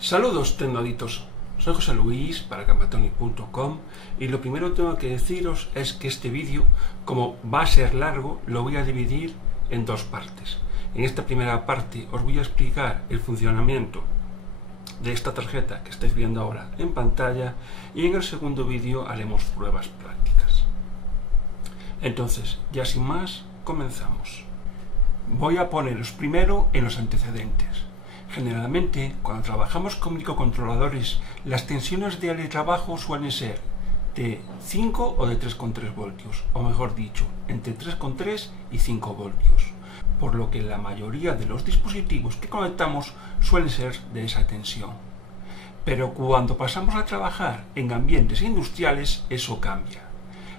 Saludos tecnoditos, soy José Luis para Cambatonic.com y lo primero que tengo que deciros es que este vídeo, como va a ser largo, lo voy a dividir en dos partes. En esta primera parte os voy a explicar el funcionamiento de esta tarjeta que estáis viendo ahora en pantalla y en el segundo vídeo haremos pruebas prácticas. Entonces, ya sin más, comenzamos. Voy a poneros primero en los antecedentes. Generalmente, cuando trabajamos con microcontroladores, las tensiones de trabajo suelen ser de 5 o de 3,3 voltios, o mejor dicho, entre 3,3 y 5 voltios, por lo que la mayoría de los dispositivos que conectamos suelen ser de esa tensión. Pero cuando pasamos a trabajar en ambientes industriales, eso cambia.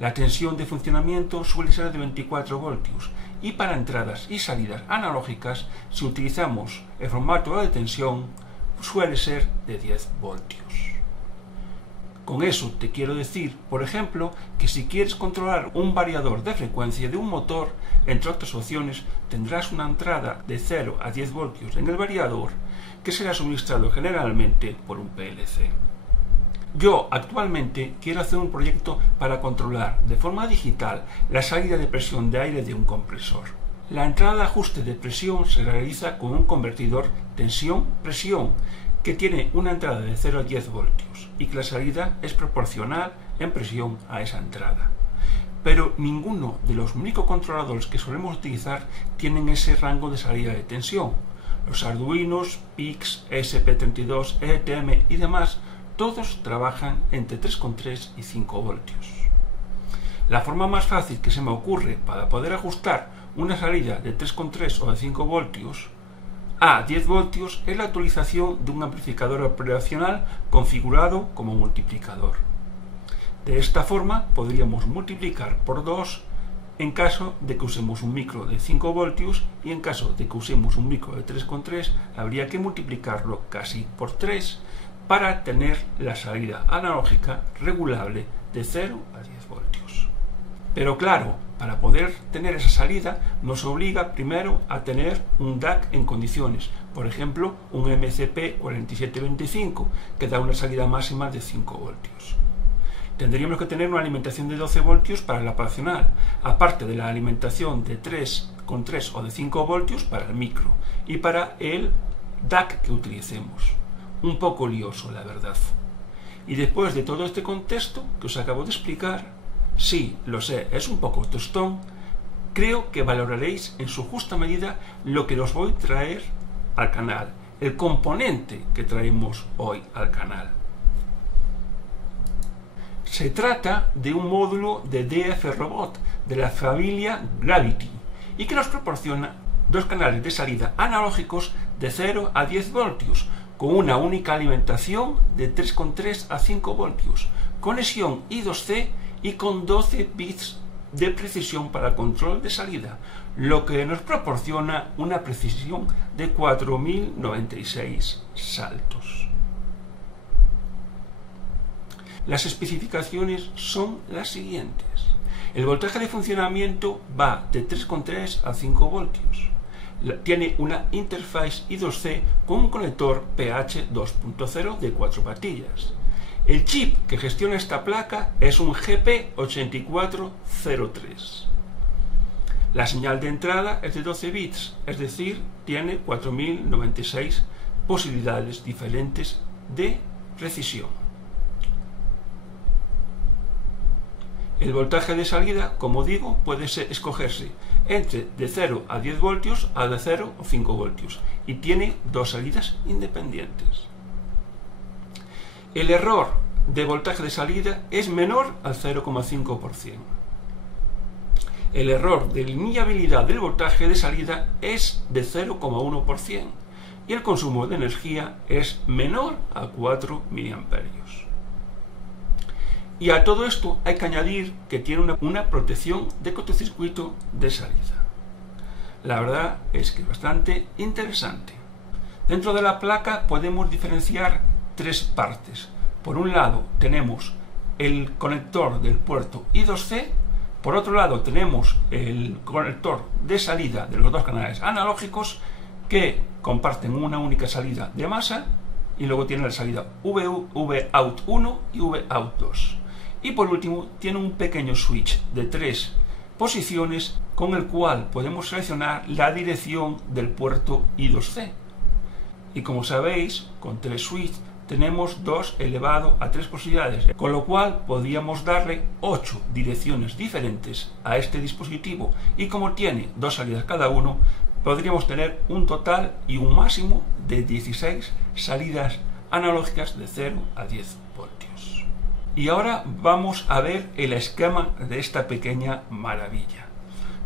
La tensión de funcionamiento suele ser de 24 voltios y para entradas y salidas analógicas, si utilizamos el formato de tensión, suele ser de 10 voltios. Con eso te quiero decir, por ejemplo, que si quieres controlar un variador de frecuencia de un motor, entre otras opciones, tendrás una entrada de 0 a 10 voltios en el variador que será suministrado generalmente por un PLC. Yo actualmente quiero hacer un proyecto para controlar de forma digital la salida de presión de aire de un compresor. La entrada de ajuste de presión se realiza con un convertidor tensión-presión que tiene una entrada de 0 a 10 voltios y que la salida es proporcional en presión a esa entrada. Pero ninguno de los microcontroladores que solemos utilizar tienen ese rango de salida de tensión. Los Arduinos, PICs, ESP32, ETM y demás todos trabajan entre 3,3 y 5 voltios. La forma más fácil que se me ocurre para poder ajustar una salida de 3,3 o de 5 voltios a 10 voltios es la utilización de un amplificador operacional configurado como multiplicador. De esta forma podríamos multiplicar por 2 en caso de que usemos un micro de 5 voltios y en caso de que usemos un micro de 3,3 habría que multiplicarlo casi por 3 para tener la salida analógica regulable de 0 a 10 voltios. Pero claro, para poder tener esa salida nos obliga primero a tener un DAC en condiciones, por ejemplo un MCP4725 que da una salida máxima de 5 voltios. Tendríamos que tener una alimentación de 12 voltios para la operacional, aparte de la alimentación de 3,3 o de 5 voltios para el micro y para el DAC que utilicemos. Un poco lioso, la verdad. Y después de todo este contexto que os acabo de explicar, sí, lo sé, es un poco tostón, creo que valoraréis en su justa medida lo que os voy a traer al canal, el componente que traemos hoy al canal. Se trata de un módulo de DF Robot de la familia Gravity y que nos proporciona dos canales de salida analógicos de 0 a 10 voltios, con una única alimentación de 3,3 a 5 voltios, conexión I2C y con 12 bits de precisión para control de salida, lo que nos proporciona una precisión de 4096 saltos. Las especificaciones son las siguientes. El voltaje de funcionamiento va de 3,3 a 5 voltios. Tiene una interface I2C con un conector PH 2.0 de 4 patillas. El chip que gestiona esta placa es un GP8403. La señal de entrada es de 12 bits, es decir, tiene 4096 posibilidades diferentes de precisión. El voltaje de salida, como digo, puede escogerse entre de 0 a 10 voltios a de 0 o 5 voltios y tiene dos salidas independientes. El error de voltaje de salida es menor al 0,5%. El error de lineabilidad del voltaje de salida es de 0,1% y el consumo de energía es menor a 4 mA. Y a todo esto hay que añadir que tiene una protección de cortocircuito de salida. La verdad es que es bastante interesante. Dentro de la placa podemos diferenciar tres partes. Por un lado tenemos el conector del puerto I2C, por otro lado tenemos el conector de salida de los dos canales analógicos que comparten una única salida de masa y luego tiene la salida VOUT 1 y VOUT 2. Y por último tiene un pequeño switch de 3 posiciones con el cual podemos seleccionar la dirección del puerto I2C. Y como sabéis, con 3 switches tenemos 2 elevado a 3 posibilidades, con lo cual podríamos darle 8 direcciones diferentes a este dispositivo, y como tiene 2 salidas cada uno, podríamos tener un total y un máximo de 16 salidas analógicas de 0 a 10 voltios. Y ahora vamos a ver el esquema de esta pequeña maravilla.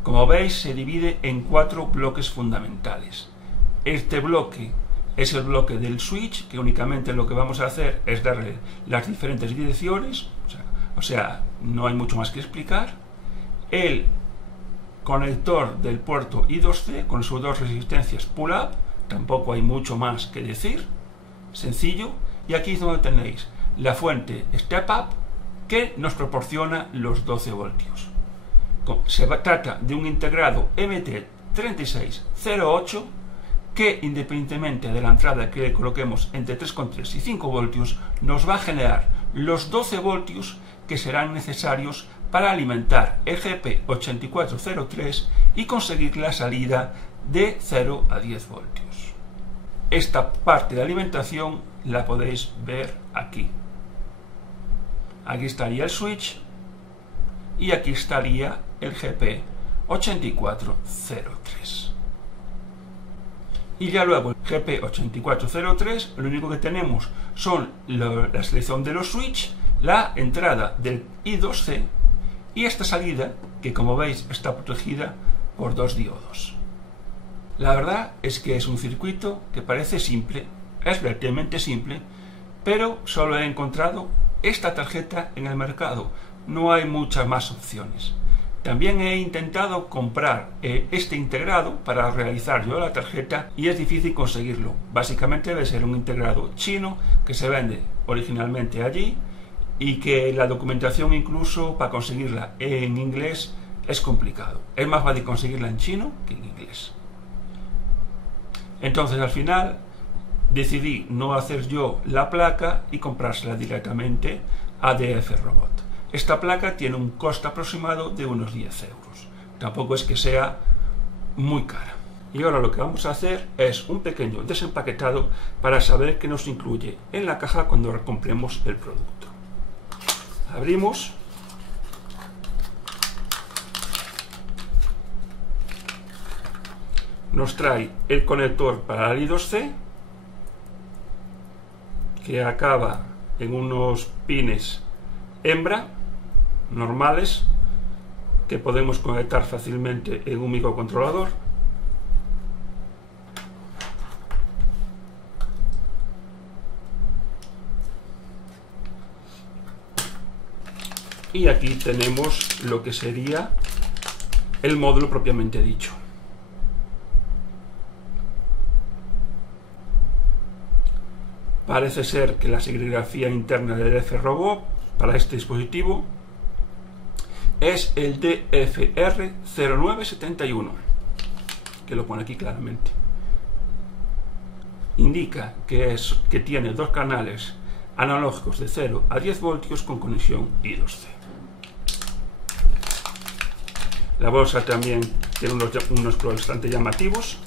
Como veis, se divide en 4 bloques fundamentales. Este bloque es el bloque del switch, que únicamente lo que vamos a hacer es darle las diferentes direcciones, o sea, no hay mucho más que explicar. El conector del puerto I2C con sus 2 resistencias pull-up, tampoco hay mucho más que decir, sencillo. Y aquí es donde tenéis la fuente step-up, que nos proporciona los 12 voltios. Se trata de un integrado MT3608 que, independientemente de la entrada que le coloquemos entre 3,3 y 5 voltios, nos va a generar los 12 voltios que serán necesarios para alimentar el GP8403 y conseguir la salida de 0 a 10 voltios. Esta parte de alimentación la podéis ver aquí. Aquí estaría el switch y aquí estaría el GP8403. Y ya luego el GP8403, lo único que tenemos son la selección de los switch, la entrada del I2C y esta salida, que como veis está protegida por 2 diodos. La verdad es que es un circuito que parece simple, es relativamente simple, pero solo he encontrado esta tarjeta en el mercado, no hay muchas más opciones. También he intentado comprar este integrado para realizar yo la tarjeta y es difícil conseguirlo. Básicamente debe ser un integrado chino que se vende originalmente allí y que la documentación, incluso para conseguirla en inglés, es complicado. Es más fácil conseguirla en chino que en inglés. Entonces al final decidí no hacer yo la placa y comprársela directamente a DF Robot. Esta placa tiene un coste aproximado de unos 10 euros. Tampoco es que sea muy cara. Y ahora lo que vamos a hacer es un pequeño desempaquetado para saber qué nos incluye en la caja cuando compremos el producto. Abrimos. Nos trae el conector para el I2C, que acaba en unos pines hembra normales que podemos conectar fácilmente en un microcontrolador. Y aquí tenemos lo que sería el módulo propiamente dicho. Parece ser que la serigrafía interna del DF Robot para este dispositivo es el DFR0971, que lo pone aquí claramente. Indica que tiene 2 canales analógicos de 0 a 10 voltios con conexión I2C. La bolsa también tiene unos colores bastante llamativos.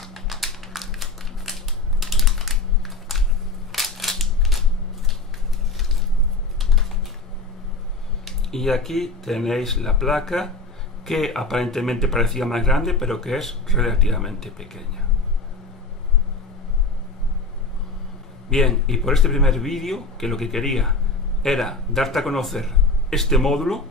Y aquí tenéis la placa, que aparentemente parecía más grande, pero que es relativamente pequeña. Bien, y por este primer vídeo, que lo que quería era darte a conocer este módulo,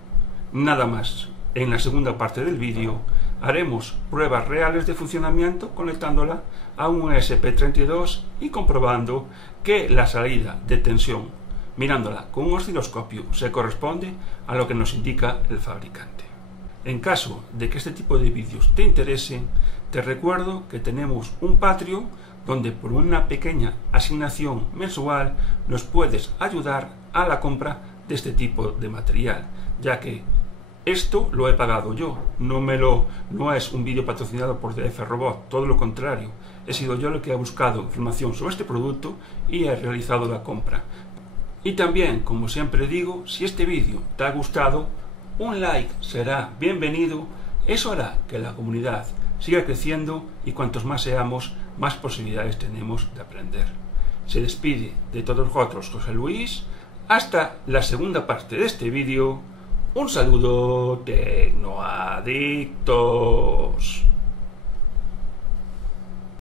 nada más. En la segunda parte del vídeo haremos pruebas reales de funcionamiento conectándola a un ESP32 y comprobando que la salida de tensión mirándola con un osciloscopio se corresponde a lo que nos indica el fabricante. En caso de que este tipo de vídeos te interesen, te recuerdo que tenemos un Patreon donde por una pequeña asignación mensual nos puedes ayudar a la compra de este tipo de material, ya que esto lo he pagado yo, no es un vídeo patrocinado por DF Robot, todo lo contrario. He sido yo el que ha buscado información sobre este producto y he realizado la compra. Y también, como siempre digo, si este vídeo te ha gustado, un like será bienvenido. Eso hará que la comunidad siga creciendo y cuantos más seamos, más posibilidades tenemos de aprender. Se despide de todos vosotros José Luis. Hasta la segunda parte de este vídeo. Un saludo, tecnoadictos.